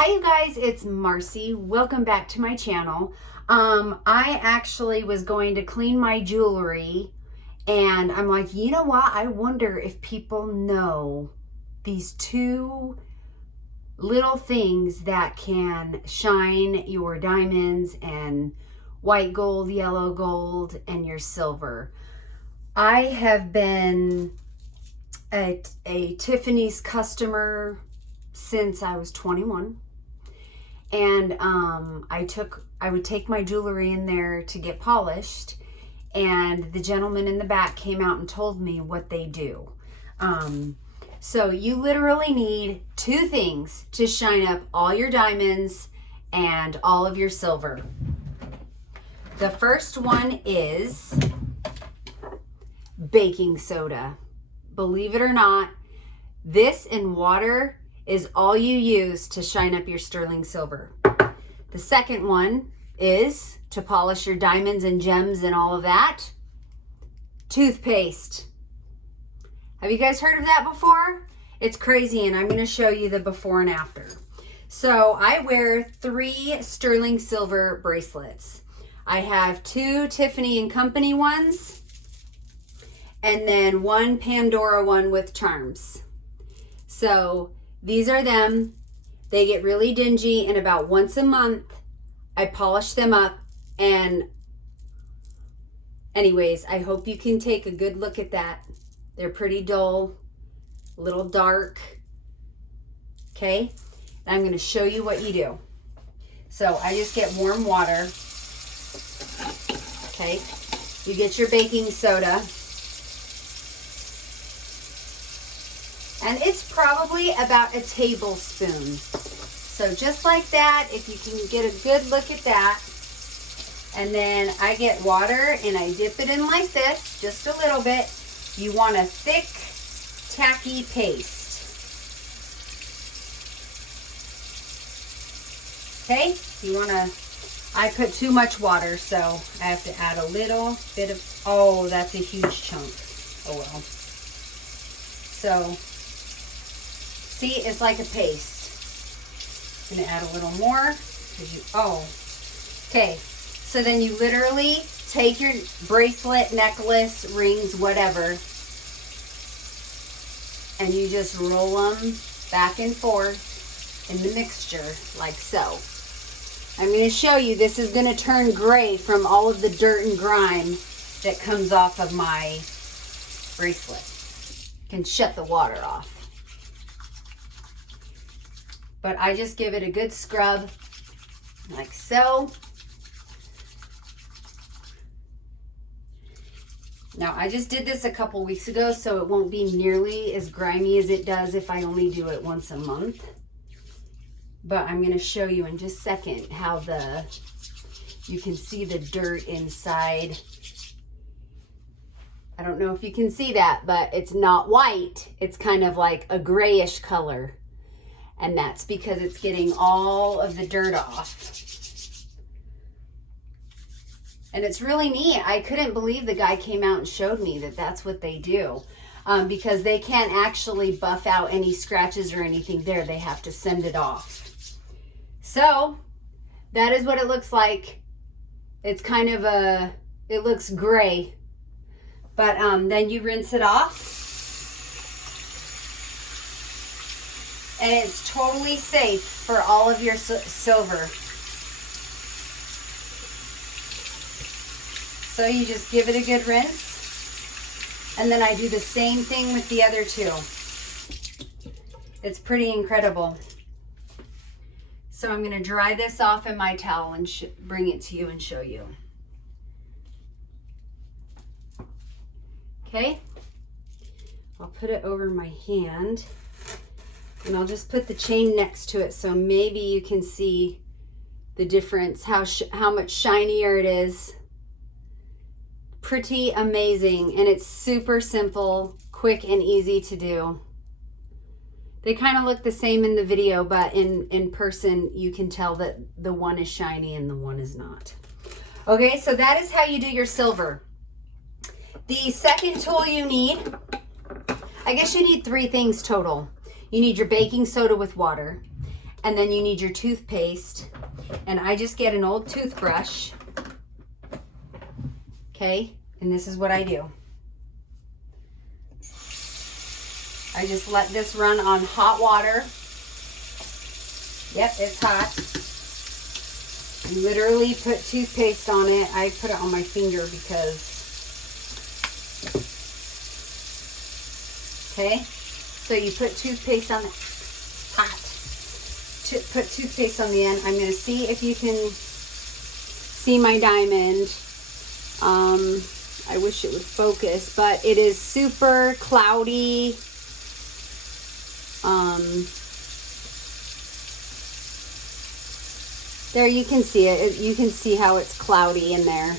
Hi you guys, it's Marci. Welcome back to my channel. I actually was going to clean my jewelry and I'm like, you know what? I wonder if people know these two little things that can shine your diamonds and white gold, yellow gold, and your silver. I have been a Tiffany's customer since I was 21. And I would take my jewelry in there to get polished, and the gentleman in the back came out and told me what they do. So you literally need two things to shine up all your diamonds and all of your silver. The first one is baking soda. Believe it or not, this and water is all you use to shine up your sterling silver. The second one is to polish your diamonds and gems and all of that. Toothpaste. Have you guys heard of that before? It's crazy, and I'm going to show you the before and after. So I wear 3 sterling silver bracelets. I have 2 Tiffany & Company ones, and then 1 Pandora one with charms. So these are them. They get really dingy, and about once a month I polish them up. And anyways, I hope you can take a good look at that. They're pretty dull, a little dark. Okay, and I'm going to show you what you do. So I just get warm water. Okay, you get your baking soda. And it's probably about a tablespoon. So just like that, if you can get a good look at that. And then I get water and I dip it in like this, just a little bit. You want a thick, tacky paste. Okay, I put too much water, so I have to add a little bit of, oh, that's a huge chunk. Oh well. So, see, it's like a paste. I'm going to add a little more. Okay. So then you literally take your bracelet, necklace, rings, whatever, and you just roll them back and forth in the mixture like so. I'm going to show you, this is going to turn gray from all of the dirt and grime that comes off of my bracelet. You can shut the water off. But I just give it a good scrub, like so. Now, I just did this a couple weeks ago, so it won't be nearly as grimy as it does if I only do it once a month. But I'm going to show you in just a second how you can see the dirt inside. I don't know if you can see that, but it's not white. It's kind of like a grayish color. And that's because it's getting all of the dirt off. And it's really neat. I couldn't believe the guy came out and showed me that that's what they do. Because they can't actually buff out any scratches or anything there. They have to send it off. So, that is what it looks like. It's kind of it looks gray. But then you rinse it off. And it's totally safe for all of your silver. So you just give it a good rinse. And then I do the same thing with the other 2. It's pretty incredible. So I'm going to dry this off in my towel and bring it to you and show you. Okay. I'll put it over my hand. And I'll just put the chain next to it so maybe you can see the difference, how much shinier it is. Pretty amazing, and it's super simple, quick and easy to do. They kind of look the same in the video, but in person you can tell that the one is shiny and the one is not. Okay, so that is how you do your silver. The second tool you need, I guess you need 3 things total. You need your baking soda with water, And then you need your toothpaste. And I just get an old toothbrush. Okay, and this is what I do. I just let this run on hot water. Yep, it's hot. You literally put toothpaste on it. I put it on my finger because, okay, so you put toothpaste on it. Hot. Put toothpaste on the end. I'm going to see if you can see my diamond. I wish it would focus, but it is super cloudy. There, you can see it. You can see how it's cloudy in there.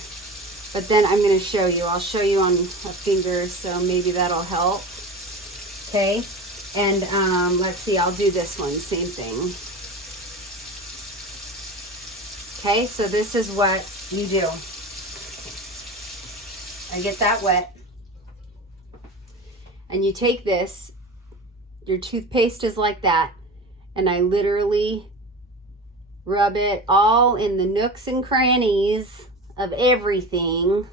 But then I'm going to show you. I'll show you on a finger, so maybe that'll help. Okay. And let's see. I'll do this one. Same thing. Okay. So this is what you do. I get that wet. And you take this. Your toothpaste is like that. And I literally rub it all in the nooks and crannies of everything.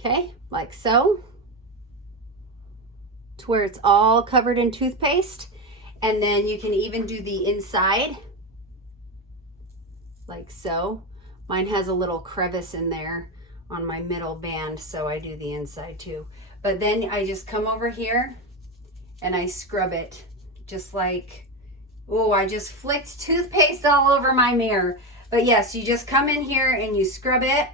Okay, like so. To where it's all covered in toothpaste. And then you can even do the inside. Like so. Mine has a little crevice in there on my middle band, so I do the inside too. But then I just come over here and I scrub it. Just like, oh, I just flicked toothpaste all over my mirror. But yes, you just come in here and you scrub it.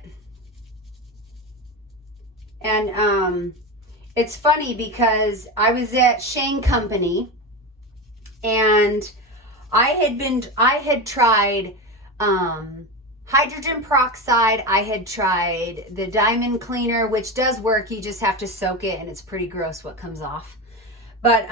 And it's funny because I was at Shane Company and I had tried hydrogen peroxide. I had tried the diamond cleaner, which does work. You just have to soak it and it's pretty gross what comes off. But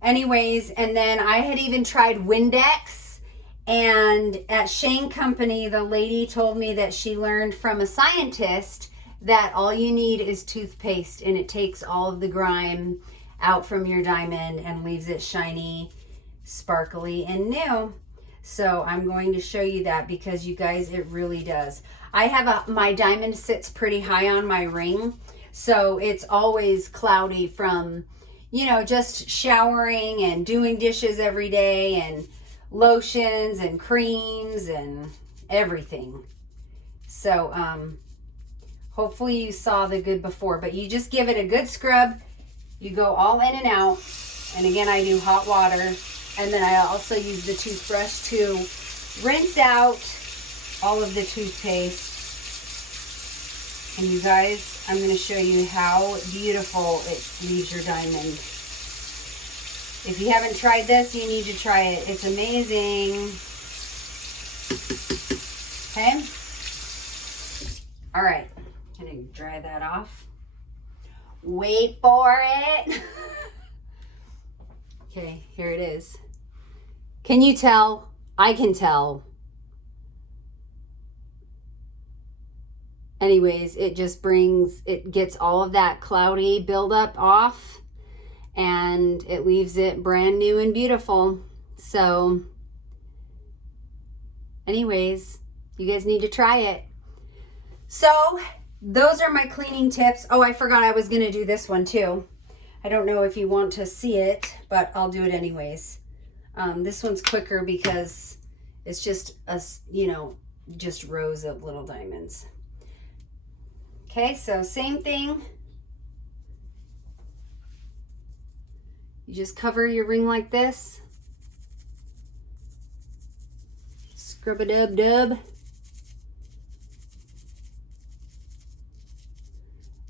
anyways, and then I had even tried Windex. And at Shane Company, the lady told me that she learned from a scientist that all you need is toothpaste and it takes all of the grime out from your diamond and leaves it shiny, sparkly, and new. So I'm going to show you that because you guys, it really does. I have my diamond sits pretty high on my ring. So it's always cloudy from, you know, just showering and doing dishes every day and lotions and creams and everything. So hopefully you saw the good before, but you just give it a good scrub. You go all in and out. And again, I do hot water. And then I also use the toothbrush to rinse out all of the toothpaste. And you guys, I'm going to show you how beautiful it leaves your diamond. If you haven't tried this, you need to try it. It's amazing. Okay. All right. I'm going to dry that off. Wait for it. Okay, here it is. Can you tell? I can tell. Anyways, it just it gets all of that cloudy buildup off and it leaves it brand new and beautiful. So, anyways, you guys need to try it. So, those are my cleaning tips. Oh, I forgot I was going to do this one too. I don't know if you want to see it, but I'll do it anyways. This one's quicker because it's just just rows of little diamonds. Okay, so same thing. You just cover your ring like this. Scrub-a-dub-dub.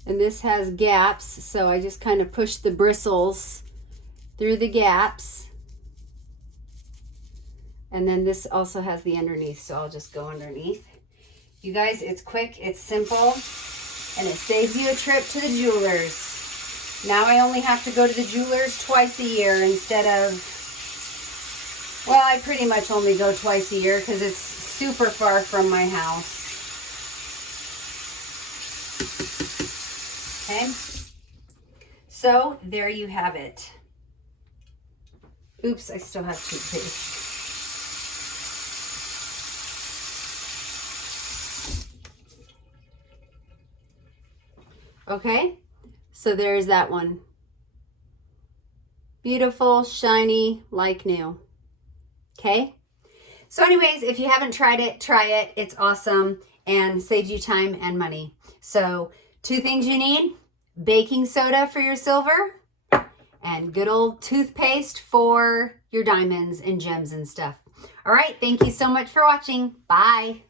And this has gaps, so I just kind of push the bristles through the gaps. And then this also has the underneath, so I'll just go underneath. You guys, it's quick, it's simple, and it saves you a trip to the jewelers. Now I only have to go to the jewelers twice a year instead of, well, I pretty much only go twice a year because it's super far from my house. Okay. So there you have it. Oops, I still have toothpaste. Okay, so there's that one. Beautiful, shiny, like new. Okay. So anyways, if you haven't tried it, try it. It's awesome and saves you time and money. So 2 things you need: baking soda for your silver and good old toothpaste for your diamonds and gems and stuff. All right. Thank you so much for watching. Bye.